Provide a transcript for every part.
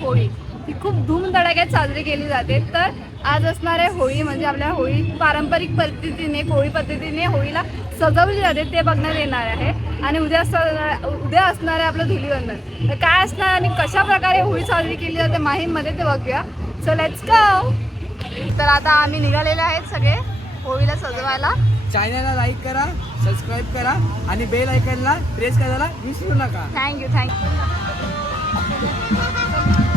होळी ती खूप धूमधडाक्यात साजरी केली जाते. तर आज असणारे होळी म्हणजे आपल्या होळी पारंपरिक पद्धतीने कोळी पद्धतीने होळीला सजवली जाते ते बघण्यात येणार आहे. आणि उद्या असणार आहे आपलं धुलीवंदन. तर काय असणार आणि कशा प्रकारे होळी साजरी केली जाते माहीममध्ये ते बघूया. So let's go. तर आता आम्ही निघालेले आहेत सगळे होळीला सजवायला. चॅनलला लाईक करा, सबस्क्राईब करा आणि बेल आयकॉनला प्रेस करायला विसरू नका. Thank you thank you.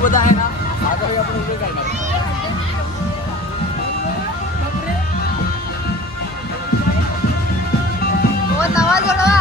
होत आहे ना आता आपण उभे करणार. हो नवा जोडवा.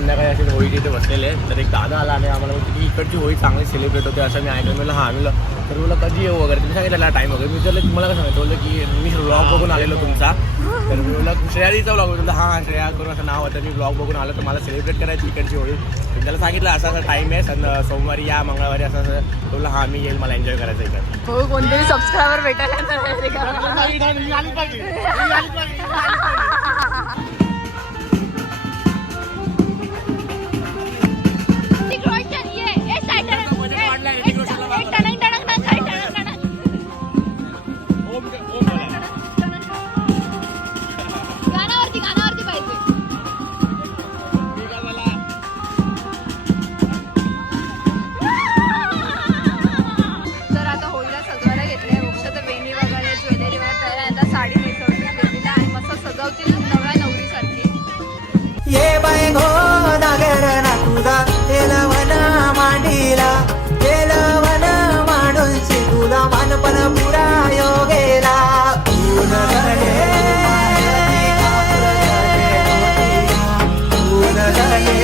संध्याकाळी असे होळीचे इथे बसलेले आहेत. तर एक दादा आला आणि आम्हाला म्हणतो की इकडची होळी चांगली सेलिब्रेट होते असं मी ऐकलं. मला हां आम्ही तर बोला कधी येऊ वगैरे तुम्ही सांगितलं टाईम वगैरे. मी विचारलं तुम्हाला काय सांगितलं बोललं की मी व्लॉग बघून आलेलो तुमचा. तर मी बोलला श्रेयाचा व्लॉग बोलतो हां श्रेया करून असं नाव होतं. मी व्लॉग बघून आलो तर मला सेलिब्रेट करायची इकडची होळी. मी त्याला सांगितलं असा असा टाईम आहे सोमवारी या मंगळवारी असं असं. बोलला हां मी येईल मला एन्जॉय करायचं इकडे. हो कोणतरी सबस्क्रायबर भेटायला गाण्यावरती पाहिजे. तर आता होळीला सजवायला घेतले वृक्षात वेणी वगैरे ज्वेलरी वगैरे आता साडी नेसवली देवीला आणि मस्त सजवतील नव्या नवरीसारखी. ये बाय गो नागर ना तुझा तेलवन मांडीला तेलवन मांडून तुला मानपण पुरा योगेला ऊन झाले ऊन झाले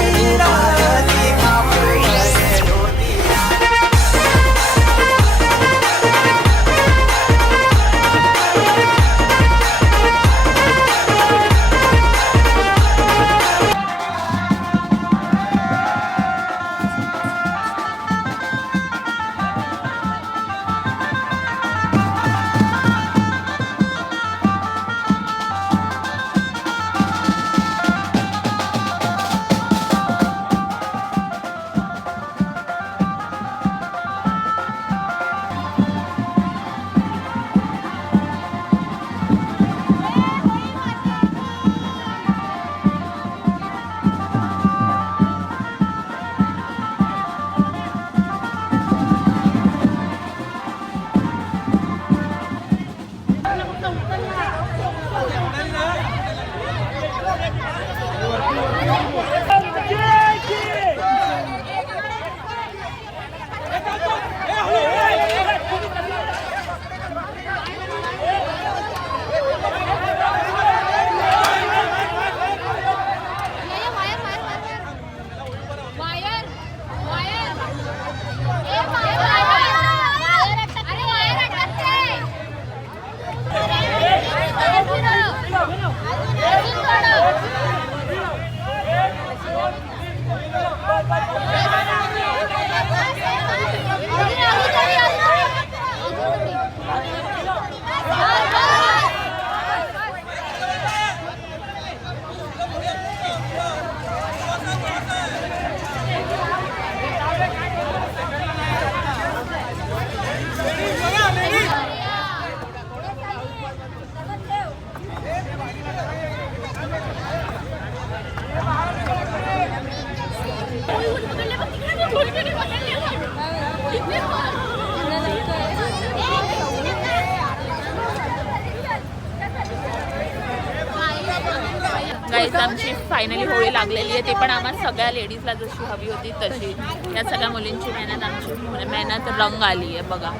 गाईज आमची फायनली होळी लागलेली आहे. ते पण आम्हाला सगळ्या लेडीजला जशी हवी होती तशी. या सगळ्या मुलींची मेहनत आमची मेहनत रंग आली आहे बघा.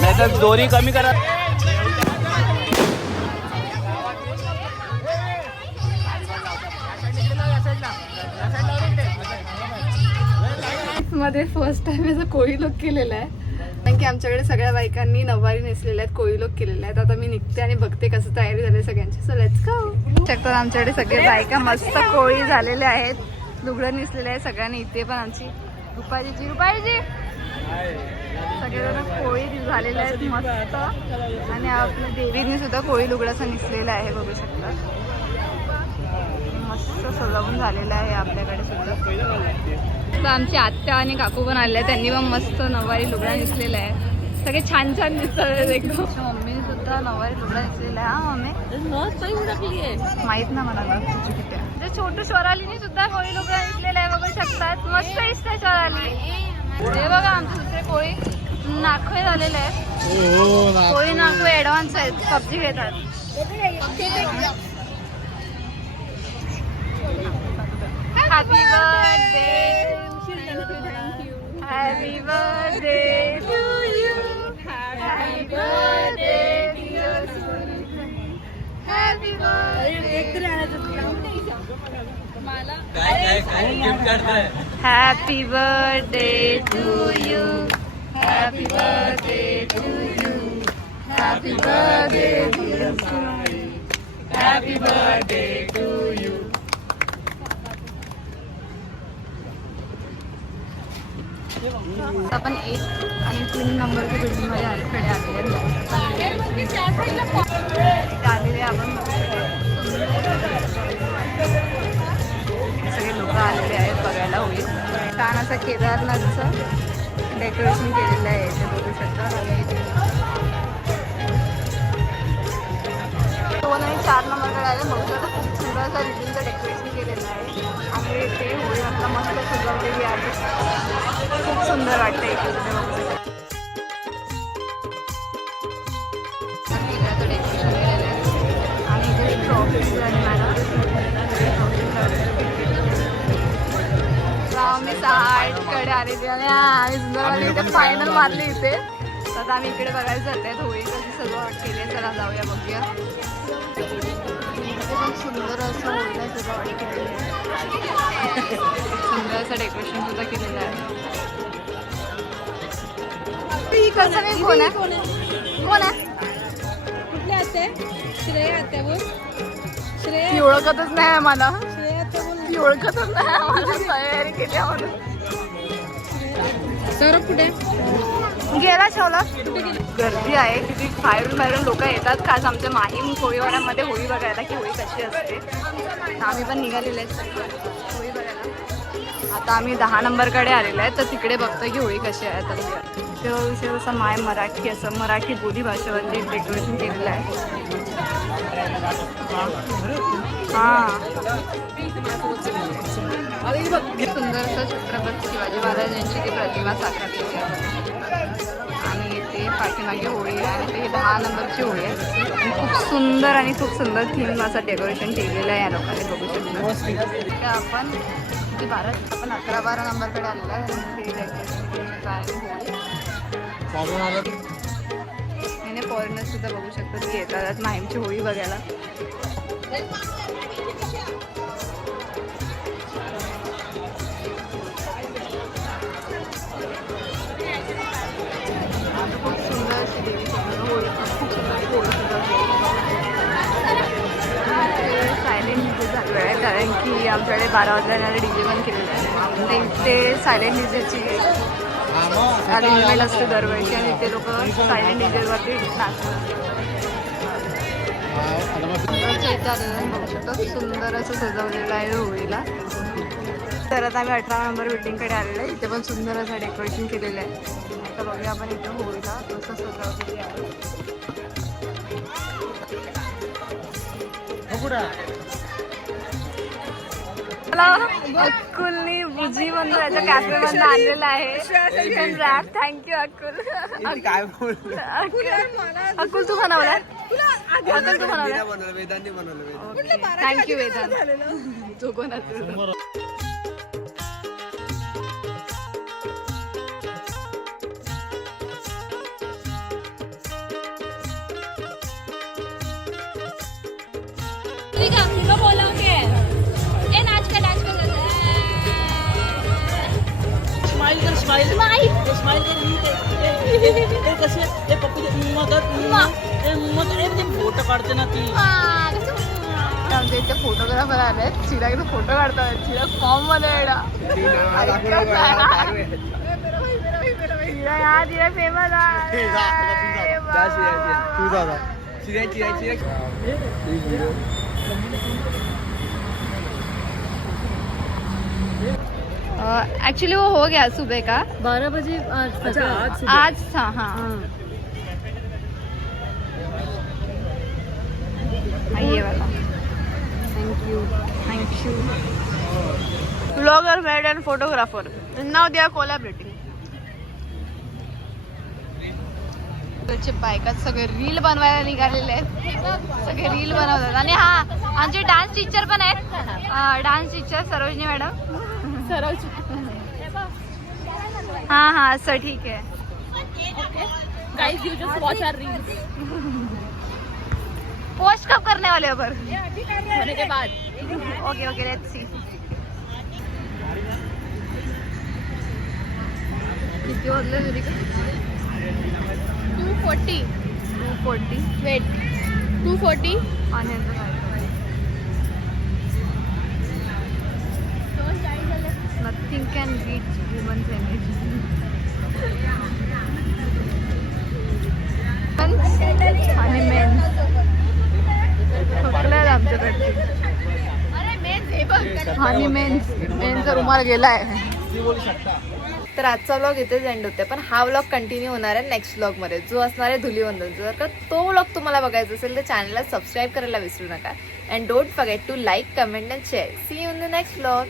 नाही तर दोरी कमी करा. मध्ये फर्स्ट टाइम याचा कोळी लुक केलेला आहे. कारण की आमच्याकडे सगळ्या बायकांनी नऊवारी नेसलेल्या आहेत, कोळी लुक केलेले आहेत. आता मी निघते आणि बघते कसं तयारी झाली सगळ्यांची. So let's go. शकतात आमच्याकडे सगळे बायका मस्त कोळी झालेल्या आहेत, लुगडं नेसलेले आहे सगळ्यांनी. इथे पण आमची रुपालीजी सगळेजण कोळी झालेले आहेत मस्त. आणि आपल्या देवीने सुद्धा कोळी लुगडाचा नेसलेला आहे बघू शकता. मस्त सजावून झालेलं आहे आपल्याकडे सुद्धा. तर आमची आत्या आणि काकू पण आले, त्यांनी पण मस्त नऊवारी लुगडा नेसलेला आहे. सगळे छान छान दिसतात एकदम. मम्मीने सुद्धा नऊवारी लुगडा नेसलेला आहे. हा मम्मी माहित ना मला तुझी किती आहे. छोटू स्वरालीने सुद्धा कोळी लुगडा नेसलेला आहे, बघू शकतात. मस्त दिसतंय स्वराली. हे बघा आमचे दुसरे कोळी नाखवे झालेले आहेत. कोळी नाखवे ऍडव्हान्स आहेत, पबजी घेतात. Happy birthday, happy birthday to you, happy birthday dear Sunil, happy birthday, happy birthday to you, happy birthday to you, happy birthday dear Sunil, happy birthday to you. आपण 1 आणि 3 नंबरच्या बिल्डिंगमध्ये आलेले आपण सगळे लोक आलेले आहेत बघायला होईल. छान असं केदारनाथचं डेकोरेशन केलेलं आहे ते बघू शकता. 2 आणि 4 नंबरकडे आले बघू शकता. खूप सुंदर असं रिझनचं डेकोरेशन केलेलं आहे आणि ते होळी म्हटलं मस्त सजवलेली आहे. खूप सुंदर वाटतं इकडे डेकोरेशन केलेलं आहे आणि इथे ट्रॉफी आम्ही 6-8कडे आलेली आणि आम्ही सुंदर इथे फायनल मारली इथे. तर आम्ही इकडे बघायला जात आहेत होळी कशी सजावट केली आहे. चला जाऊया बघूया. खूप सुंदर असं होळीला सजावट केलेली आहे. सुंदर असं डेकोरेशन सुद्धा केलेलं आहे. कसं नाही कोण आहे कोण आहे कुठले आते श्रेय आते बोल. श्रेय ती ओळखतच नाही आम्हाला. श्रेय आते बोल. ती ओळखतच नाही आम्हाला. तयारी केली म्हणून सौरभ कुठे गेला ठेवला. गर्दी आहे किती. बाहेरून लोक येतात खास आमच्या माहीम कोळीवाड्यामध्ये होळी बघायला की होळी कशी असते. आम्ही पण निघालेले आहेत होळी बघायला. आता आम्ही 10 नंबरकडे आलेलो आहे तर तिकडे बघतो की होळी कशी आहे. तर ते असं माय मराठी असं मराठी बोली भाषेवरती डेकोरेशन केलेलं आहे. हां सुंदर असं छत्रपती शिवाजी महाराज यांची ती प्रतिमा साकारलेली आहे आणि ते पाठीमागे होळी आहे आणि ते 10 नंबरची होळी आहे. आणि खूप सुंदर आणि खूप सुंदर थीम असं डेकोरेशन केलेलं आहे या लोकांनी बघू शकतो. आपण किती 11-12 नंबरकडे आलेलं आहे आणि ते डेकोरेशन आणि फॉरेनर्स सुद्धा बघू शकतात की येतात माहीमची होळी बघायला. खूप सुंदर अशी देवी होळी खूप सुंदर सायलेंट डीजे चालू आहे कारण की आमच्याकडे 12 वाजता डीजे बंद केलेलं आहे. ते सायलेंट डीजेची अरेंजमेंट असते दरवर्षी आणि ते लोक सायलेंट डीजेवरती नाचतात. बघू शकतो सुंदर असं सजवलेलं आहे होळीला. तर आम्ही 18 नंबर बिल्डिंगकडे आलेलो आहे. इथे पण सुंदर असं डेकोरेशन केलेलं आहे. आता बघूया आपण इथे होळीला कसं सजवलेली आहे. अक्कुलनी बुजी म्हणून याच्या कॅफे मधून आणलेला आहे रॅप. थँक्यू अक्कुल. काय बोल अक्कुल तू बनवलाय. अक्कुल तू बनवलाय. वेदांनी बनवलं. थँक्यू वेदांत. तो कोणाचं फोटो काढते ना ती. आमच्या इथे फोटोग्राफर आले. चिरा इथे फोटो काढतात. चिरा फॉर्म मध्ये चिरा फेमस आहे. एक्चुअली वो हो गया सुबह का 12 बजे आज था हाँ ये वाला thank you blogger made and photographer now they are collaborating. बायका सगळे रील बनवायला निघालेले आहेत सगळे रील बनवतात आणि हा आमचे डान्स टीचर पण आहेत डान्स टीचर सरोजनी मॅडम हाँ हाँ सर ठीक है guys you just watch our reels post कब करने वाले हो पर होने के बाद. ओके ओके लेट्स सी किती वाजले तरी 240 240 वेट 240 आणि nothing can beat women's energy आणि मेन ठोकलाय आमच्याकडे आणि मेनचा रुमाल गेलाय. तर आजचा व्लॉग इथेच एंड होते पण हा व्लॉग कंटिन्यू होणार आहे नेक्स्ट व्लॉगमध्ये जो असणार आहे धुलीवंदन. जर का तो व्लॉग तुम्हाला बघायचा असेल तर चॅनलला सबस्क्राईब करायला विसरू नका and don't forget to like comment and share. See you in the next vlog.